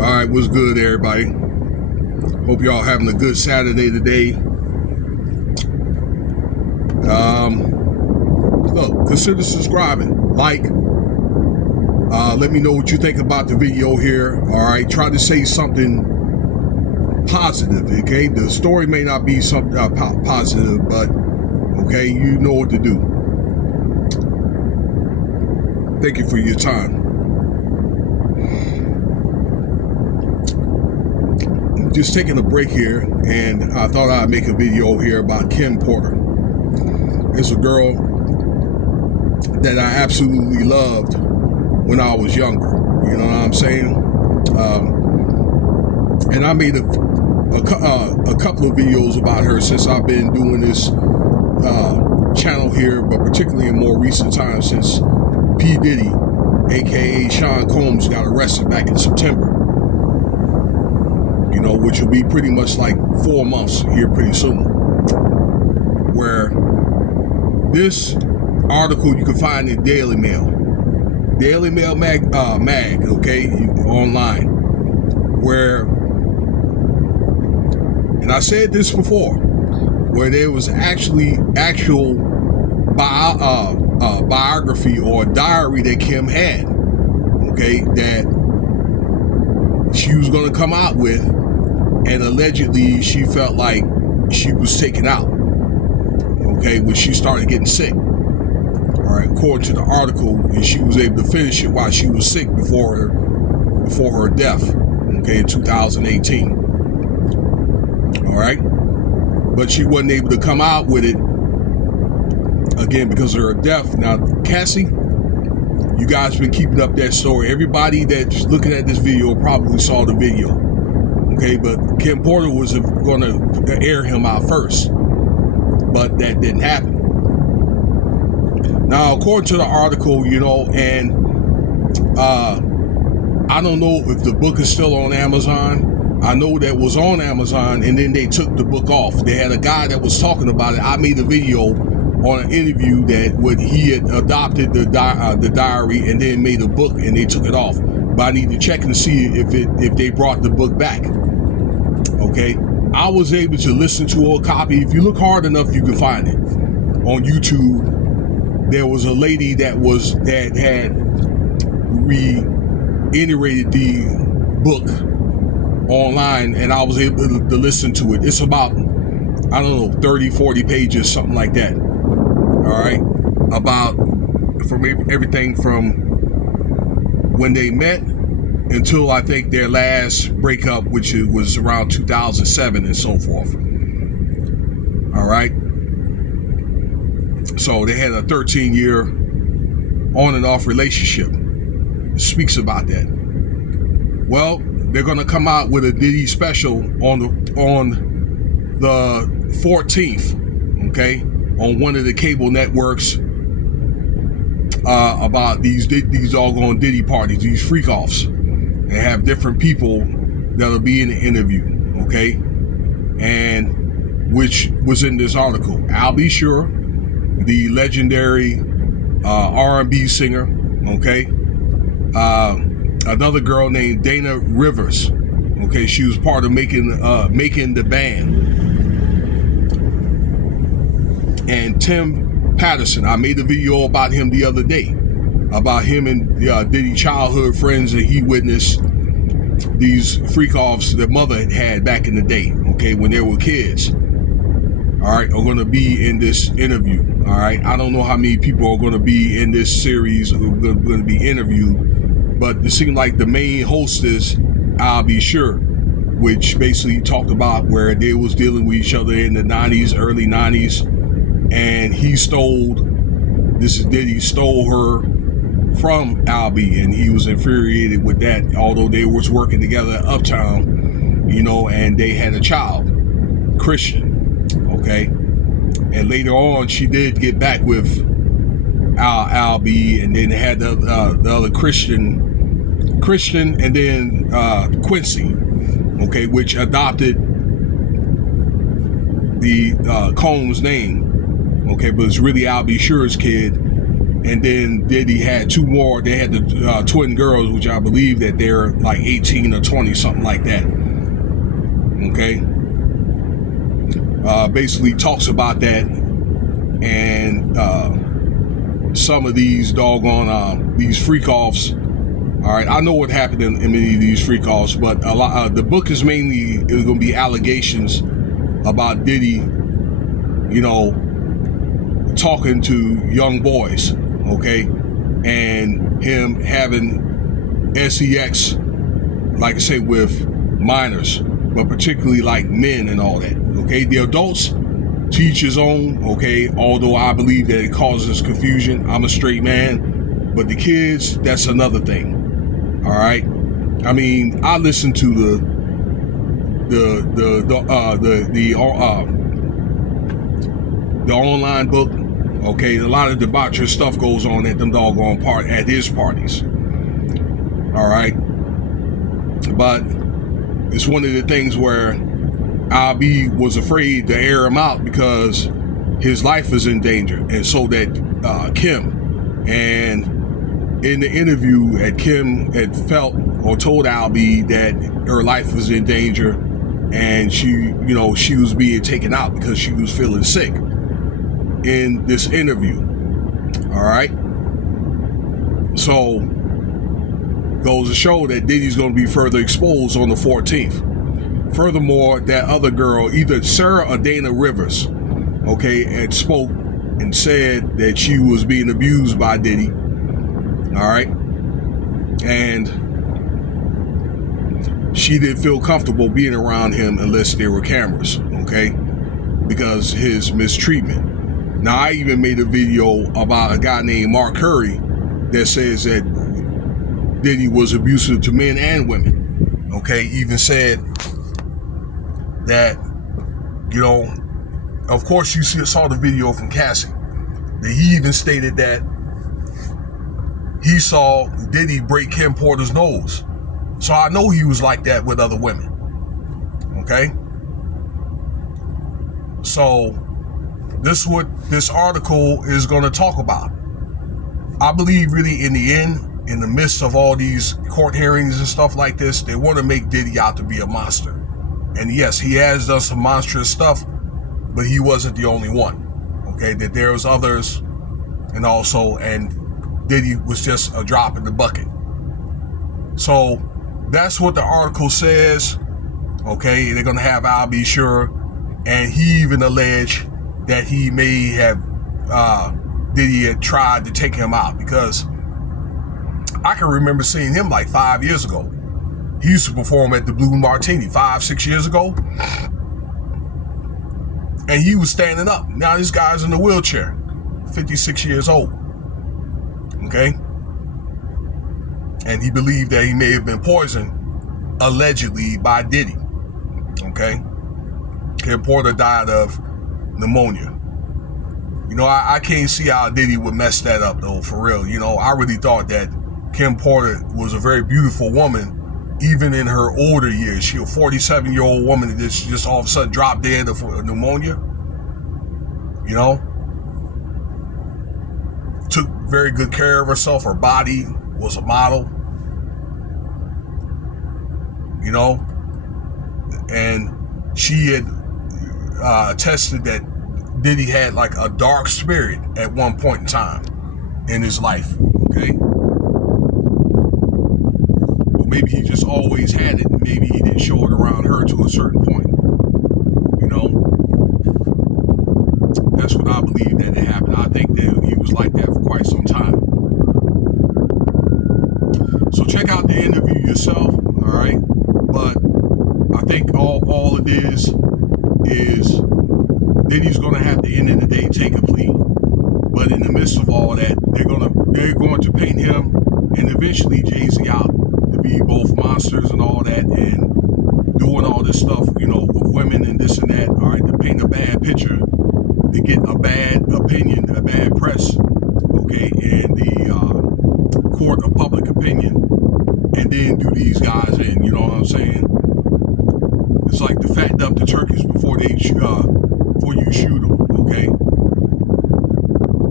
All right, what's good, everybody? Hope y'all having a good Saturday today. Look, consider subscribing, like. Let me know what you think about the video here. All right, try to say something positive. Okay, the story may not be something positive, but okay, you know what to do. Thank you for your time. Just taking a break here, and I thought I'd make a video here about Kim Porter. It's a girl that I absolutely loved when I was younger. You know what I'm saying? And I made a couple of videos about her since I've been doing this channel here, but particularly in more recent times since P. Diddy, aka Sean Combs, got arrested back in September. You know, which will be pretty much like 4 months here pretty soon. Where this article you can find in Daily Mail mag, okay, online, where, and I said this before, where there was actually actual biography or diary that Kim had, okay, that she was going to come out with, and allegedly she felt like she was taken out, okay, when she started getting sick. All right, according to the article, and she was able to finish it while she was sick before her death, okay, in 2018. All right, but she wasn't able to come out with it again because of her death. Now, Cassie, you guys been keeping up that story. Everybody that's looking at this video probably saw the video, okay, but Kim Porter was going to air him out first, but that didn't happen. Now, according to the article, you know, and I don't know if the book is still on Amazon. I know that was on Amazon, and then they took the book off. They had a guy that was talking about it. I made a video on an interview that when he had adopted the diary and then made a book, and they took it off. But I need to check and see if they brought the book back. Okay, I was able to listen to a copy. If you look hard enough, you can find it on YouTube. There was a lady that had reiterated the book online, and I was able to listen to it. It's about, I don't know, 30, 40 pages, something like that. All right, about from everything from when they met until I think their last breakup, which was around 2007 and so forth. All right. So they had a 13-year on and off relationship. It speaks about that. Well, they're going to come out with a Diddy special on the 14th, okay, on one of the cable networks about these doggone Diddy parties, these freak-offs. They have different people that'll be in the interview, okay, and which was in this article. I'll be sure. The legendary R&B singer, okay, another girl named Dana Rivers, okay, she was part of making the band, and Tim Patterson. I made a video about him the other day, about him and Diddy childhood friends, and he witnessed these freak-offs that mother had back in the day, okay, when they were kids. All right, are going to be in this interview. All right, I don't know how many people are going to be in this series, are going to be interviewed, but it seemed like the main hostess, I'll be sure, which basically talked about where they was dealing with each other in the 90s, early 90s, and he stole, this is Diddy, stole her from Albie, and he was infuriated with that, although they was working together at Uptown, you know, and they had a child, Christian. Okay, and later on she did get back with Albie, and then had the other Christian, and then Quincy, okay, which adopted the Combs name, okay, but it's really Albie Sure's kid, And then Diddy had two more. They had the twin girls, which I believe that they're like 18 or 20, something like that. Okay. Basically talks about that, and some of these doggone these freak offs. All right, I know what happened in many of these freak offs, but a lot. The book is mainly going to be allegations about Diddy, you know, talking to young boys, okay, and him having sex, like I say, with minors, but particularly like men and all that. Okay, the adults teach his own. Okay, although I believe that it causes confusion. I'm a straight man, but the kids, that's another thing. All right, I mean, I listen to the online book. Okay, a lot of debaucherous stuff goes on at them doggone at his parties. All right, but it's one of the things where IAW was afraid to air him out because his life is in danger, and so that Kim, and in the interview, Kim had felt or told IAW that her life was in danger, and she was being taken out because she was feeling sick. In this interview, all right. So goes to show that Diddy's going to be further exposed on the 14th. Furthermore, that other girl, either Sarah or Dana Rivers, okay, had spoke and said that she was being abused by Diddy. All right. And she didn't feel comfortable being around him unless there were cameras, okay, because his mistreatment. Now, I even made a video about a guy named Mark Curry that says that Diddy was abusive to men and women, okay, even said that, of course you saw the video from Cassie, that he even stated that he saw Diddy break Kim Porter's nose. So I know he was like that with other women. Okay? So this is what this article is going to talk about. I believe really in the end, in the midst of all these court hearings and stuff like this, they want to make Diddy out to be a monster. And yes, he has done some monstrous stuff, but he wasn't the only one. Okay? That there was others, and Diddy was just a drop in the bucket. So that's what the article says. Okay, they're gonna have I'll be sure, and he even alleged that he may have Diddy had tried to take him out, because I can remember seeing him like 5 years ago. He used to perform at the Blue Martini 5-6 years ago, and he was standing up. Now this guy's in a wheelchair, 56 years old. Okay, and he believed that he may have been poisoned, allegedly, by Diddy. Okay, Kim Porter died of pneumonia. I can't see how Diddy would mess that up though, for real. I really thought that Kim Porter was a very beautiful woman, even in her older years. She a 47-year-old woman that just all of a sudden dropped dead of pneumonia. Took very good care of herself. Her body was a model. And she had attested that Diddy had like a dark spirit at one point in time in his life. Okay. Well, maybe he just always had it. Maybe he didn't show it around her to a certain point. That's what I believe that it happened. I think that he was like that for quite some time. So check out the interview yourself, all right? But I think all it is Diddy's going to have, at the end of the day, take a plea. But in the midst of all that, they're going to paint him and eventually Jay-Z out to be both monsters and all that, and doing all this stuff, with women and this and that, all right, to paint a bad picture, to get a bad opinion, a bad press, okay, and the court of public opinion, and then do these guys in, you know what I'm saying? It's like to fatten up the turkeys before you shoot them, okay?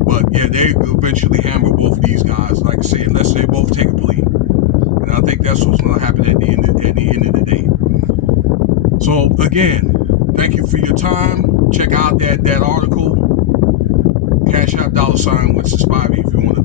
But But yeah, they eventually hammer both of these guys, like I said, unless they both take a plea. And I think that's what's going to happen at the end of the day. So again, thank you for your time. Check out that article. Cash App $, Winston Spivey, if you want to